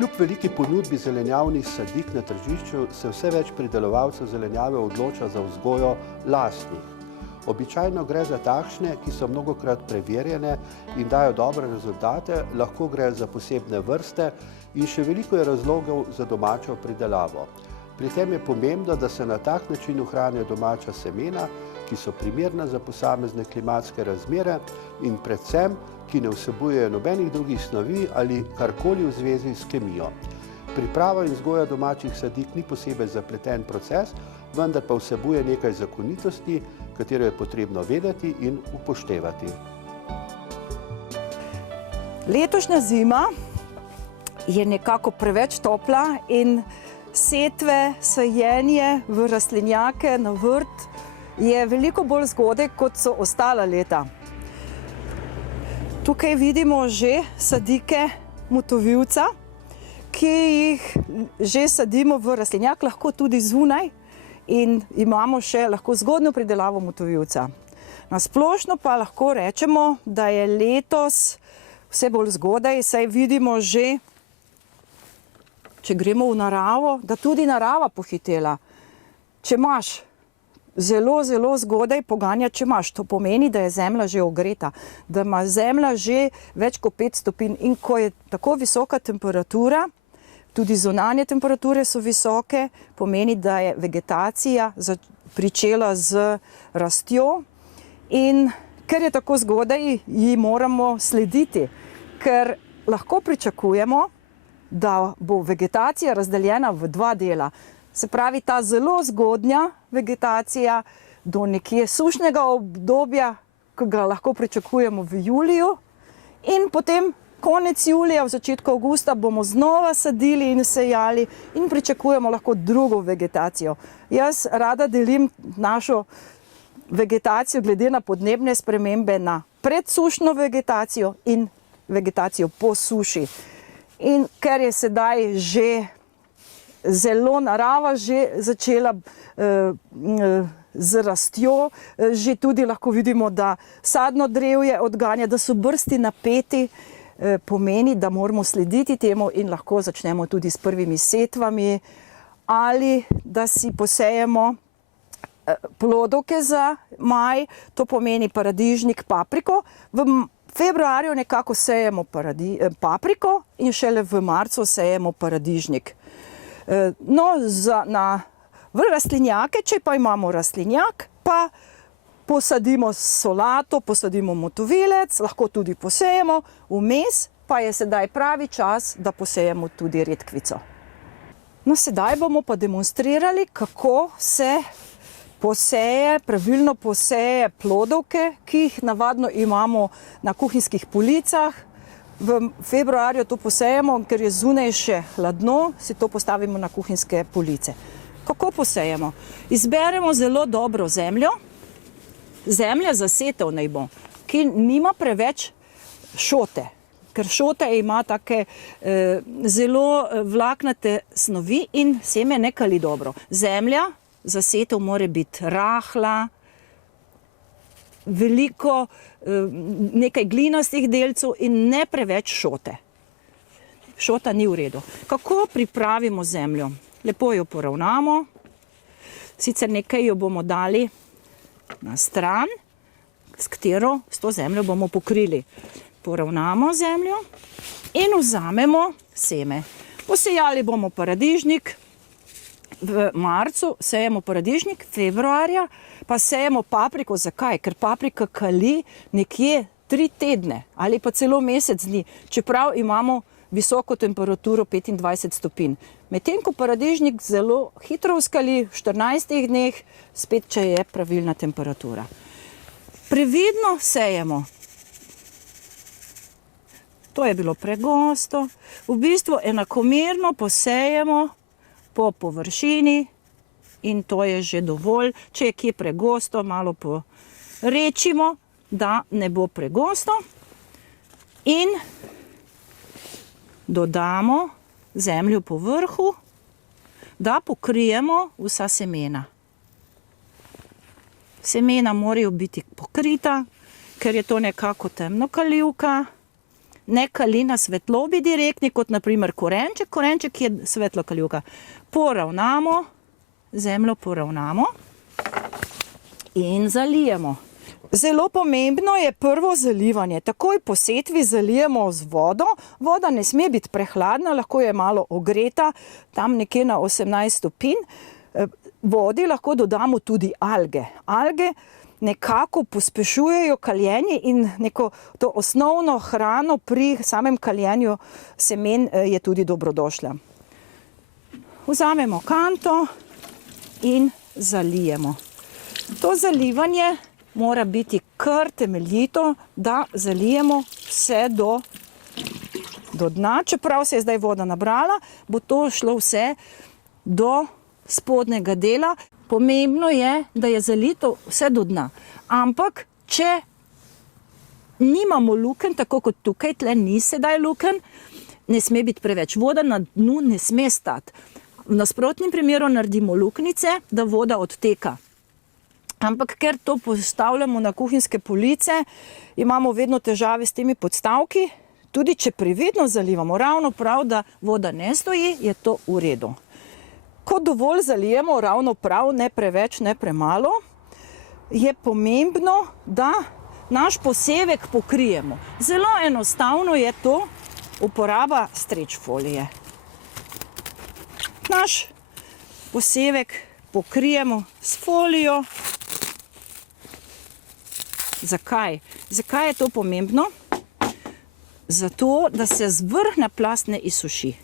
Kljub veliki ponudbi zelenjavnih sadik na tržišču se vse več pridelovalcev zelenjave odloča za vzgojo lastnih. Običajno gre za takšne, ki so mnogokrat preverjene in dajo dobre rezultate, lahko gre za posebne vrste in še veliko je razlogov za domačo pridelavo. Pri tem je pomembno, da se na tak način ohranijo domača semena, ki so primerna za posamezne klimatske razmere in predvsem, ki ne vsebujejo nobenih drugih snovi ali karkoli v zvezi s kemijo. Priprava in vzgoja domačih sadik ni posebej zapleten proces, vendar pa vsebuje nekaj zakonitosti, katero je potrebno vedeti in upoštevati. Letošnja zima je nekako preveč topla in setve, sajenje v rastlinjake na vrt je veliko bolj zgodaj, kot so ostala leta. Tukaj vidimo že sadike motovilca, ki jih že sadimo v rastlinjak, lahko tudi zunaj in imamo še lahko zgodnjo pridelavo motovilca. Na splošno pa lahko rečemo, da je letos vse bolj zgodaj, saj vidimo že, če gremo v naravo, da tudi narava pohitela. Če imaš zelo zgodaj poganja, če imaš, to pomeni, da je zemlja že ogreta, da ima zemlja že več kot 5 stopinj in ko je tako visoka temperatura, tudi zunanje temperature so visoke, pomeni, da je vegetacija pričela z rastjo in ker je tako zgodaj, ji moramo slediti, ker lahko pričakujemo, da bo vegetacija razdeljena v 2 dela. Se pravi, ta zelo zgodnja vegetacija do nekje sušnega obdobja, ki ga lahko pričakujemo v juliju, in potem konec julija, v začetku avgusta bomo znova sadili in sejali in pričakujemo lahko drugo vegetacijo. Jaz rada delim našo vegetacijo glede na podnebne spremembe na predsušno vegetacijo in vegetacijo po suši. In ker je sedaj že zelo narava že začela z rastjo, že tudi lahko vidimo, da sadno drevje odganja, da so brsti napeti, pomeni, da moramo slediti temu in lahko začnemo tudi s prvimi setvami ali da si posejemo plodovke za maj, to pomeni paradižnik, papriko. V februarju nekako sejemo papriko in šele v marcu sejemo paradižnik. No, v rastlinjake, če pa imamo rastlinjak, pa posadimo solato, posadimo motovilec, lahko tudi posejemo, vmes pa je sedaj pravi čas, da posejemo tudi redkvico. No, sedaj bomo pa demonstrirali, kako se pravilno poseje plodovke, ki jih navadno imamo na kuhinjskih policah. V februarju to posejemo, ker je zunaj še hladno, si to postavimo na kuhinjske police. Kako posejemo? Izberemo zelo dobro zemljo. Zemlja za setev naj bo, ki nima preveč šote, ker šota ima take zelo vlaknate snovi in seme ne kali dobro. Zemlja za setev mora biti rahla, veliko nekaj glinastih delcev in ne preveč šote. Šota ni v redu. Kako pripravimo zemljo? Lepo jo poravnamo, sicer nekaj jo bomo dali na stran, s to zemljo bomo pokrili. Poravnamo zemljo in vzamemo seme. Posejali bomo paradižnik, v marcu sejemo paradižnik, februarja pa sejemo papriko. Zakaj? Ker paprika kali nekje 3 tedne ali pa celo mesec dni, čeprav imamo visoko temperaturo 25 stopinj. Medtem ko paradižnik zelo hitro vzkali, v 14 dneh, spet če je pravilna temperatura. Previdno sejemo. To je bilo pregosto. V bistvu enakomerno posejemo po površini in to je že dovolj. Če je kje pregosto, malo porečimo, da ne bo pregosto. In dodamo zemljo po vrhu, da pokrijemo vsa semena. Semena morajo biti pokrita, ker je to nekako temnokalivka. ne kali na svetlobi direktni, kot naprimer korenček. Korenček je svetlokalivka. Poravnamo, zemljo poravnamo in zalijemo. Zelo pomembno je prvo zalivanje. Takoj po setvi zalijemo z vodo. Voda ne sme biti prehladna, lahko je malo ogreta, tam nekje na 18 stopinj. Vodi lahko dodamo tudi alge. Alge nekako pospešujejo kaljenje in neko to osnovno hrano pri samem kaljenju semen je tudi dobrodošla. Vzamemo kanto in zalijemo. To zalivanje mora biti kar temeljito, da zalijemo vse do dna. Čeprav se je zdaj voda nabrala, bo to šlo vse do spodnjega dela. Pomembno je, da je zalito vse do dna. Ampak, če nimamo lukenj, tako kot tukaj, tle ni sedaj lukenj, ne sme biti preveč. Voda na dnu ne sme stati. V nasprotnem primeru naredimo luknjice, da voda odteka. Ampak, ker to postavljamo na kuhinjske police, imamo vedno težave s temi podstavki. Tudi če previdno zalivamo ravno prav, da voda ne stoji, je to v redu. Ko dovolj zalijemo, ravno prav, ne preveč, ne premalo, je pomembno, da naš posevek pokrijemo. Zelo enostavno je to uporaba streč folije. Naš posevek pokrijemo s folijo. Zakaj? Zakaj je to pomembno? Zato, da se vrhnja plast ne izsuši.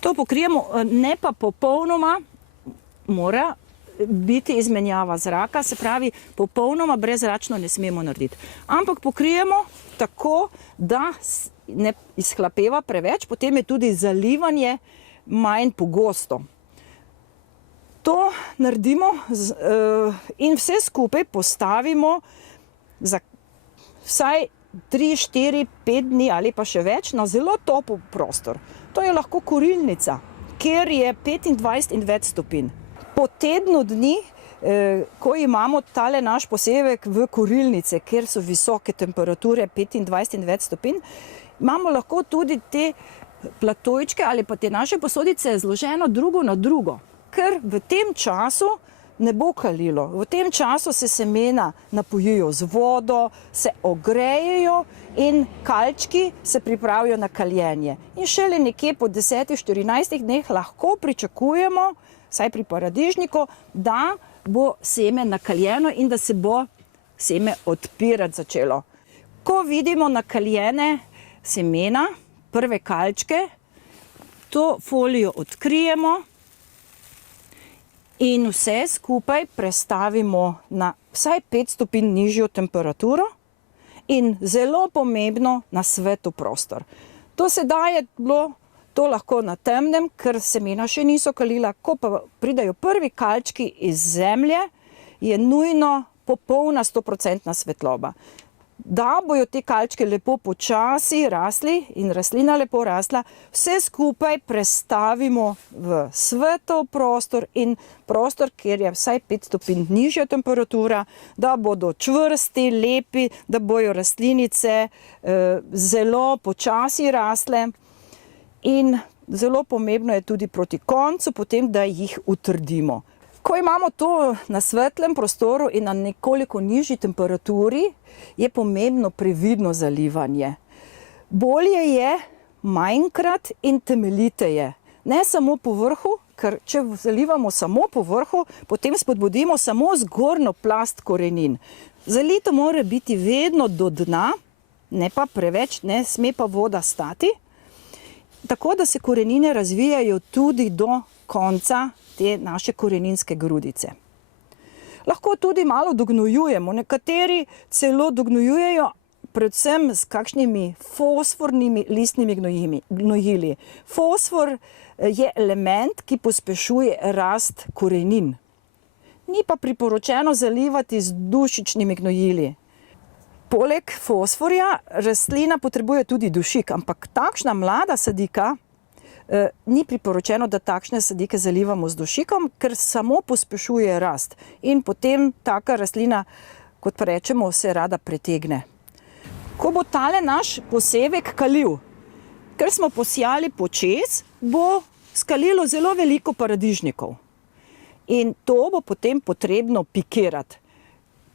To pokrijemo, ne pa popolnoma, mora biti izmenjava zraka, se pravi, popolnoma brezračno ne smemo narediti. Ampak pokrijemo tako, da ne izhlapeva preveč, potem je tudi zalivanje manj pogosto. To naredimo in vse skupaj postavimo za vsaj 3, 4, 5 dni ali pa še več na zelo topel prostor. To je lahko kurilnica, kjer je 25 in več stopinj. Po tednu dni, ko imamo tale naš posevek v kurilnice, kjer so visoke temperature 25 in več stopinj, imamo lahko tudi te platojčke ali pa te naše posodice zloženo drugo na drugo. Ker v tem času ne bo kalilo. V tem času se semena napojijo z vodo, se ogrejejo in kalčki se pripravijo na kaljenje. In šele nekje po 10-14 dneh lahko pričakujemo, vsaj pri paradižniku, da bo seme nakaljeno in da se bo seme odpirati začelo. Ko vidimo nakaljene semena, prve kalčke, to folijo odkrijemo in vse skupaj prestavimo na vsaj 5 stopinj nižjo temperaturo in zelo pomembno na svetel prostor. To sedaj je bilo to lahko na temnem, ker semena še niso kalila. Ko pa pridajo prvi kalčki iz zemlje, je nujno popolna 100% svetloba. Da bojo te kalčke lepo počasi rasli in rastlina lepo rasla, vse skupaj prestavimo v svetel prostor in prostor, kjer je vsaj 5 stopinj nižja temperatura, da bodo čvrsti, lepi, da bojo rastlinice zelo počasi rasle. In zelo pomembno je tudi proti koncu, potem, da jih utrdimo. Ko imamo to na svetlem prostoru in na nekoliko nižji temperaturi, je pomembno previdno zalivanje. Bolje je manjkrat in temeljiteje. Ne samo po vrhu, ker če zalivamo samo po vrhu, potem spodbudimo samo zgornjo plast korenin. Zalito mora biti vedno do dna, ne pa preveč, ne sme pa voda stati, tako da se korenine razvijajo tudi do konca te naše koreninske grudice. Lahko tudi malo dognojujemo. Nekateri celo dognojujejo predvsem s kakšnimi fosfornimi listnimi gnojili. Fosfor je element, ki pospešuje rast korenin. Ni pa priporočeno zalivati z dušičnimi gnojili. Poleg fosforja rastlina potrebuje tudi dušik, ampak takšna mlada sadika ni priporočeno, da takšne sadike zalivamo z dušikom, ker samo pospešuje rast in potem taka rastlina, kot pa rečemo, se rada pretegne. Ko bo tale naš posevek kalil, ker smo posijali počez, bo skalilo zelo veliko paradižnikov. In to bo potem potrebno pikirati.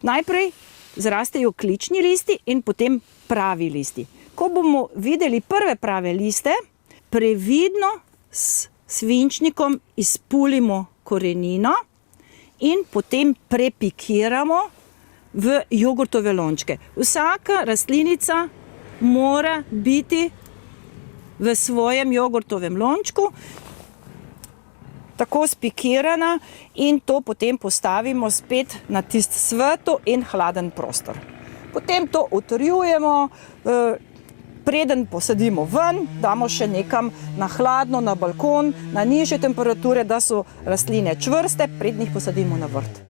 Najprej zrastejo klični listi in potem pravi listi. Ko bomo videli prve prave liste, previdno s svinčnikom izpulimo korenino in potem prepikiramo v jogurtove lončke. Vsaka rastlinica mora biti v svojem jogurtovem lončku, tako spikirana, in to potem postavimo spet na tisti svetel in hladen prostor. Potem to utrjujemo, preden posadimo ven, damo še nekam na hladno, na balkon, na nižje temperature, da so rastline čvrste, preden jih posadimo na vrt.